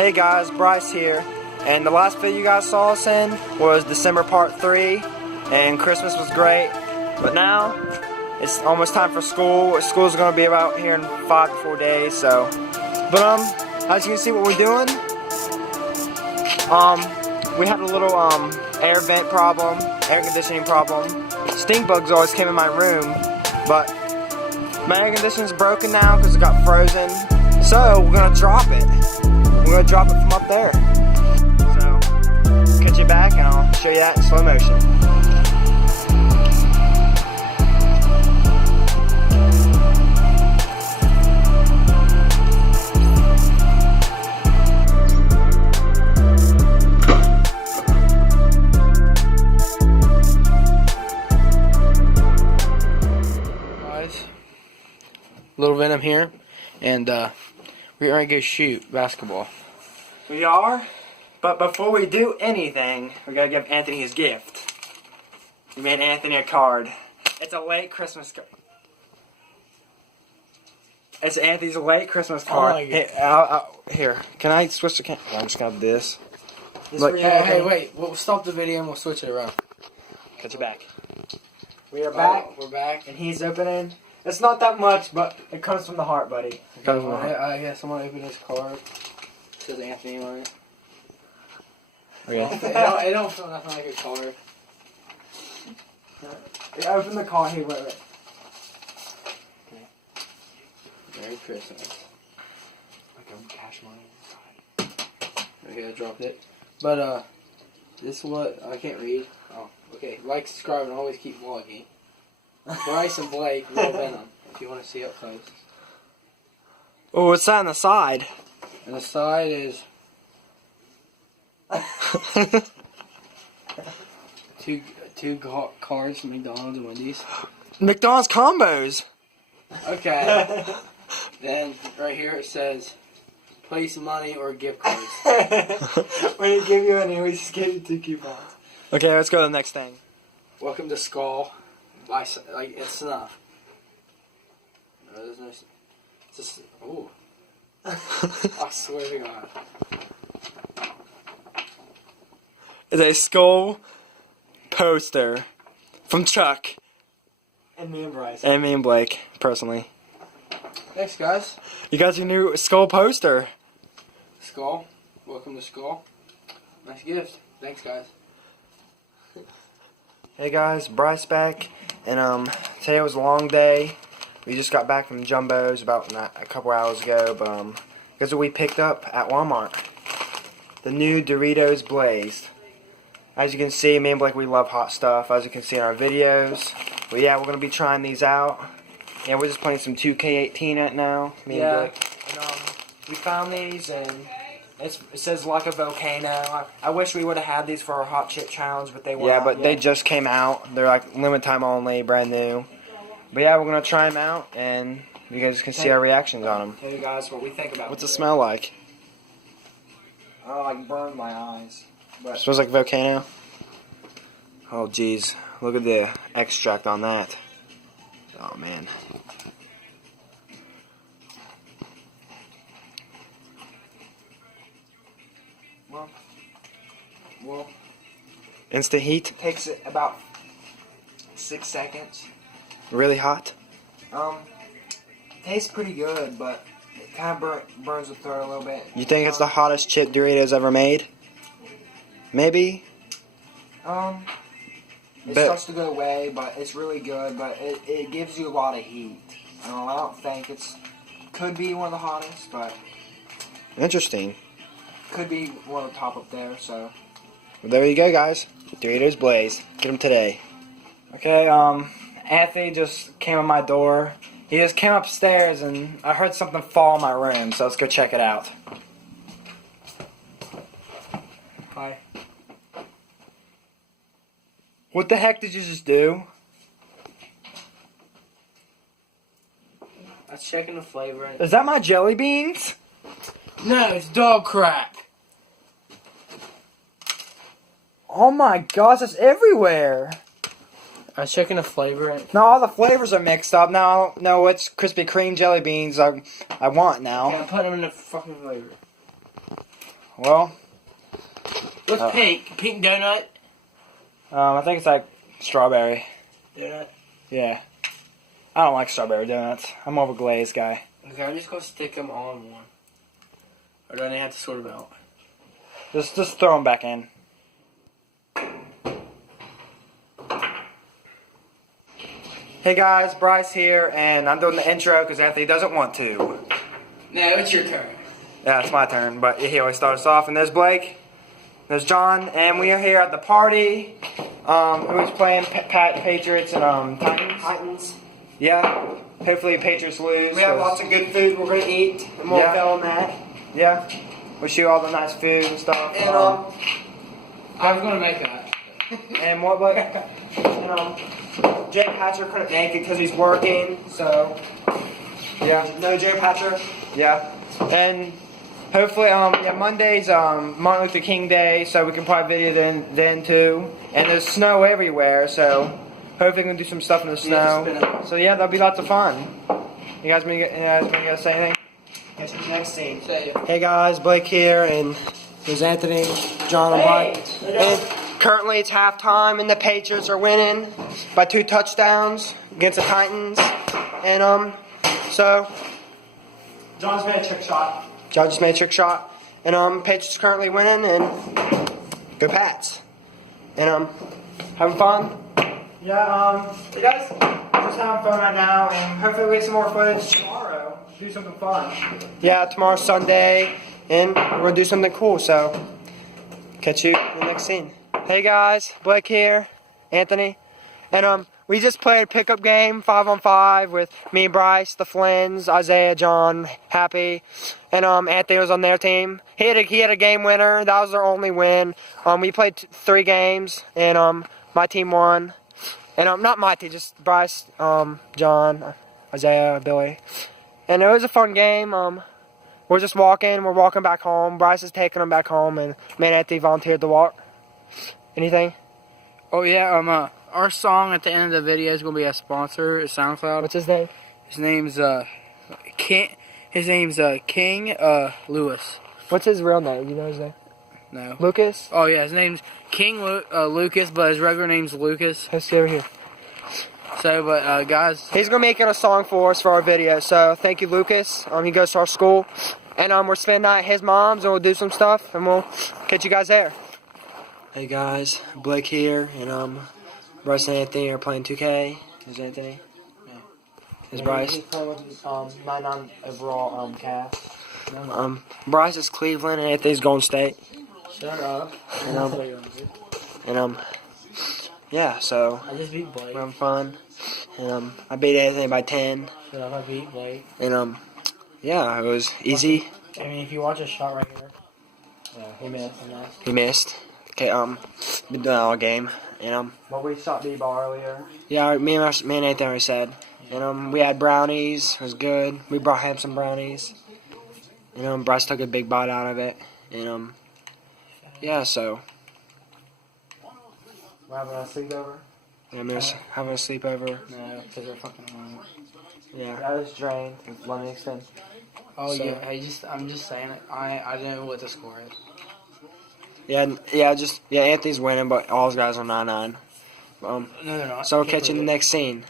Hey guys, Bryce here, and the last video you guys saw us in was December part 3, and Christmas was great, but now it's almost time for school. School's going to be about here in 5 to 4 days, so, but as you can see what we're doing, we had a little air vent problem, air conditioning problem. Stink bugs always came in my room, but my air conditioning's broken now because it got frozen, so we're going to drop it. We're going to drop it from up there. So, cut you back and I'll show you that in slow motion. Guys, little Venom here, and we're going to go shoot basketball. We are, but before we do anything, we gotta give Anthony his gift. We made Anthony a card. It's a late Christmas card. It's Anthony's late Christmas card. Here, can I switch the camera? I'm just gonna have this. Hey, wait. We'll stop the video and we'll switch it around. Cut you back. We are back. We're back. And he's opening. It's not that much, but it comes from the heart, buddy. It comes from the heart. I guess someone open his card. It says Anthony on it. Okay. It don't feel nothing like a card. Open the card. Here, wait. Okay. Merry Christmas. Okay, cash money. Okay, I dropped it. But, this is what, I can't read. Oh, okay. Like, subscribe, and always keep vlogging. Bryce and Blake, Real Venom, if you want to see up close. Oh, what's that on the side? And the side is two cards from McDonald's and Wendy's. McDonald's combos. Okay. Then right here it says, place money or gift cards. When he give you any, we just gave you 2 coupons. Okay, let's go to the next thing. Welcome to Skull. Like, it's snuff. No, there's no. It's just. Ooh. I swear to God. It's a skull poster from Chuck. And me and Bryce. And me and Blake, personally. Thanks, guys. You got your new skull poster. Skull. Welcome to Skull. Nice gift. Thanks, guys. Hey guys, Bryce back. And today was a long day. We just got back from Jumbo's about a couple hours ago, but guess what we picked up at Walmart? The new Doritos Blazed. As you can see, me and Blake, we love hot stuff, as you can see in our videos. But yeah, we're going to be trying these out. Yeah, we're just playing some 2K18 right now, me and Blake. And, we found these, and it says like a volcano. I wish we would have had these for our hot chip challenge, but they weren't. Yeah, but they just came out. They're like limited time only, brand new. But yeah, we're going to try them out, and you guys can see our reactions on them. Tell you guys what we think about them. What's it smell like? Oh, like burned my eyes. But it smells like volcano. Oh, jeez. Look at the extract on that. Oh, man. Well, instant heat? Takes it about 6 seconds. Really hot? Tastes pretty good, but it kind of burns the throat a little bit. You think it's the hottest chip Doritos ever made? Maybe? It starts to go away, but it's really good, but it gives you a lot of heat. I don't think could be one of the hottest, but... Interesting. Could be one of the top up there, so... Well, there you go, guys. Doritos Blaze. Get them today. Okay, Anthony just came on my door. He just came upstairs, and I heard something fall in my room, so let's go check it out. Hi. What the heck did you just do? I was checking the flavor. Is that my jelly beans? No, it's dog crap. Oh my gosh, that's everywhere. I was checking the flavor. No, all the flavors are mixed up. Now I don't know which Krispy Kreme jelly beans I want now. Yeah, put them in the fucking flavor. Well, What's pink? Pink donut? I think it's like strawberry. Donut? Yeah. I don't like strawberry donuts. I'm more of a glazed guy. Okay, I'm just gonna stick them all in one. Or do I have to sort them out? Just throw them back in. Hey guys, Bryce here, and I'm doing the intro because Anthony doesn't want to. No, it's your turn. Yeah, it's my turn, but he always starts off. And there's Blake, there's John, and we are here at the party. Who's playing Patriots and Titans? Titans. Yeah. Hopefully Patriots lose. We have lots of good food we're gonna eat, and more Yeah. film that. Yeah. Wish you all the nice food and stuff. And I was gonna make that. And what, Blake? And Jay Patrick couldn't make it because he's working, so yeah. No Joe Patrick. Yeah. And hopefully, yeah, Monday's Martin Luther King Day, so we can probably video then too. And there's snow everywhere, so hopefully we can do some stuff in the snow. So yeah, that'll be lots of fun. You guys gonna say anything? Catch you next scene. Hey guys, Blake here, and there's Anthony, John, and Mike. And currently it's halftime, and the Patriots are winning by 2 touchdowns against the Titans. And so John's made a trick shot. John just made a trick shot, and Patriots currently winning, and go Pats. And having fun. Yeah, you guys just having fun right now, and hopefully we get some more footage tomorrow. Do something fun. Yeah, tomorrow's Sunday, and we're gonna do something cool. So catch you in the next scene. Hey guys, Blake here, Anthony, and we just played a pickup game 5-on-5 with me, Bryce, the Flynns, Isaiah, John, Happy, and Anthony was on their team. He had a game winner. That was their only win. We played 3 games, and my team won. And not my team, just Bryce, John, Isaiah, Billy. And it was a fun game. We're just walking. We're walking back home. Bryce is taking them back home, and me and Anthony volunteered to walk. Anything? Oh yeah, our song at the end of the video is gonna be a sponsor, at SoundCloud. What's his name? His name's King. His name's King Lewis. What's his real name? You know his name? No. Lucas? Oh yeah, his name's King Lucas, but his regular name's Lucas. Let's see over here. So, but guys, He's gonna make it a song for us for our video. So thank you, Lucas. He goes to our school, and we're spending the night at his mom's, and we'll do some stuff, and we'll catch you guys there. Hey guys, Blake here, and Bryce and Anthony are playing 2K. There's Anthony. Yeah. There's Bryce. He's playing with 99 overall cast. Bryce is Cleveland, and Anthony's Golden State. Shut up. And yeah, so I just beat Blake. we're having fun. And I beat Anthony by 10. Shut up, I beat Blake. And yeah, it was easy. I mean, if you watch a shot right here, he missed. He missed. Okay, been doing all game. And But we shot B-ball earlier. yeah, me and Anthony already said. And we had brownies. It was good. We brought him some brownies. And Bryce took a big bite out of it. And yeah, so We're having a sleepover. I'm just having a sleepover. No, because they're fucking annoying. Yeah. I was drained. Let me extend. Oh So- yeah, I'm just saying it. I don't know what the score is. Yeah, Anthony's winning, but all his guys are 9-9. No, they're not. So we'll catch you in the next scene.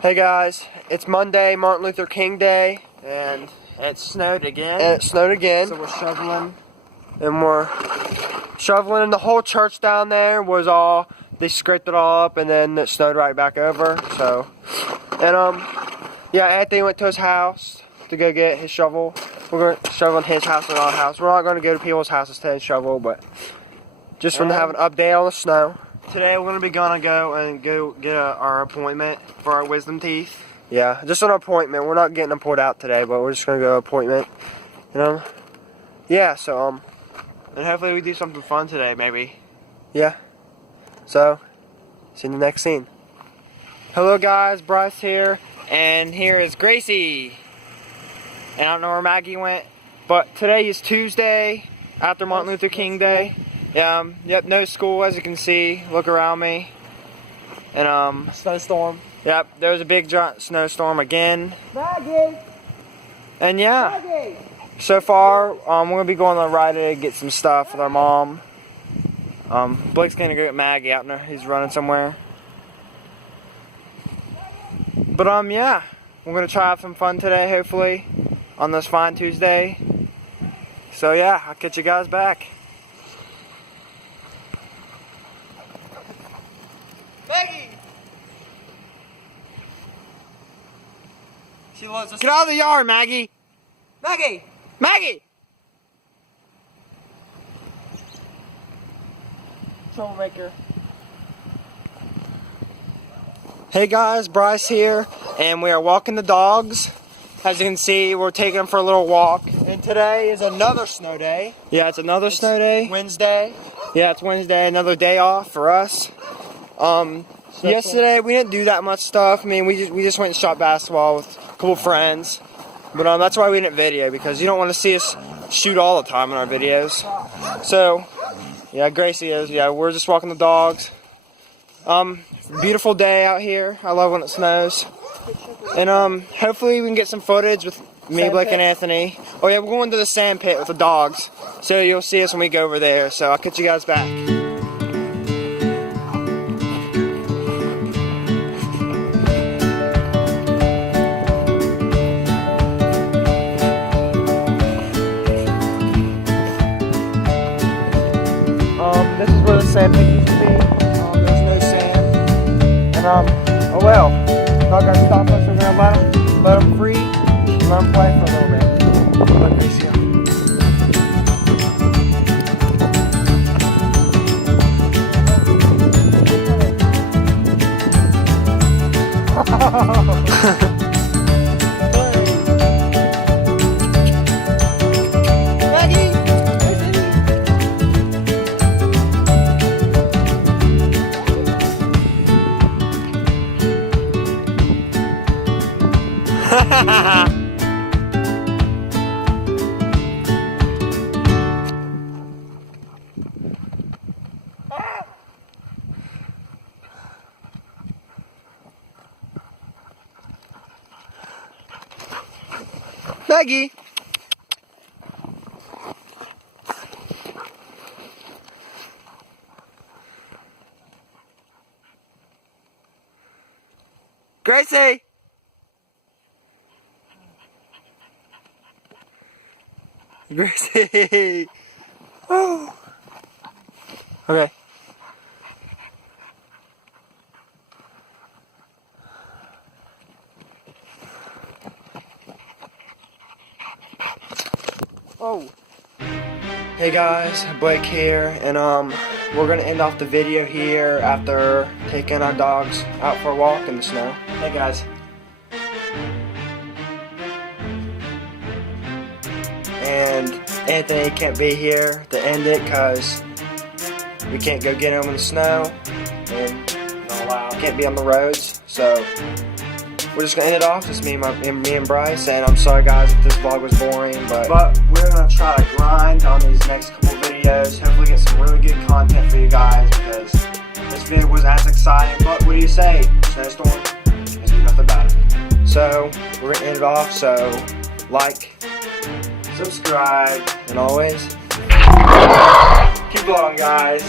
Hey guys, it's Monday, Martin Luther King Day, and It snowed again. So we're shoveling, and the whole church down there was all, they scraped it all up, and then it snowed right back over. So, and yeah, Anthony went to his house to go get his shovel. We're going to shovel in his house and our house. We're not going to go to people's houses to shovel, but just want to have an update on the snow. Today we're going to be go get our appointment for our wisdom teeth. Yeah, just an appointment. We're not getting them pulled out today, but we're just going to go appointment. Yeah, so and hopefully we do something fun today, maybe. Yeah. So, see you in the next scene. Hello guys, Bryce here, and here is Gracie. And I don't know where Maggie went, but today is Tuesday after Martin Luther King Day. Yep, no school as you can see. Look around me. And Snowstorm. yep, there was a big snowstorm again. Maggie. And yeah, Maggie. so far, we're gonna be going on a ride to get some stuff with our mom. Blake's gonna go get Maggie out there. He's running somewhere. But yeah, we're gonna try to have some fun today, hopefully, on this fine Tuesday. So yeah, I'll catch you guys back. Maggie! She loves us. Get out of the yard, Maggie! Maggie! Maggie! Troublemaker. Hey guys, Bryce here, and we are walking the dogs. As you can see, we're taking them for a little walk. And today is another snow day. Yeah, it's another snow day. Wednesday. Yeah, it's Wednesday, another day off for us. Yesterday we didn't do that much stuff. I mean, we just went and shot basketball with a couple friends. But that's why we didn't video, because you don't want to see us shoot all the time in our videos. So, yeah, Gracie is. Yeah, we're just walking the dogs. Beautiful day out here. I love when it snows. And hopefully we can get some footage with me, Blake, and Anthony. Oh yeah, we're going to the sand pit with the dogs. So you'll see us when we go over there. So I'll catch you guys back. This is where the sand pit used to be. There's no sand. And oh well. Not gonna stop us. We're gonna let them free and let them play for a little bit. Let me see them. Maggie! Gracie! Gracie! Oh. Okay. Oh. Hey guys, Blake here, and we're gonna end off the video here after taking our dogs out for a walk in the snow. Hey guys. And Anthony can't be here to end it because we can't go get him in the snow and can't be on the roads. So we're just gonna end it off. Just me and Bryce. And I'm sorry guys if this vlog was boring, but we're gonna try to grind on these next couple videos. Hopefully get some really good content for you guys, because this video was as exciting. But what do you say? Snowstorm? Can't do nothing about it. So we're gonna end it off. So like, subscribe, and always keep vlogging, guys.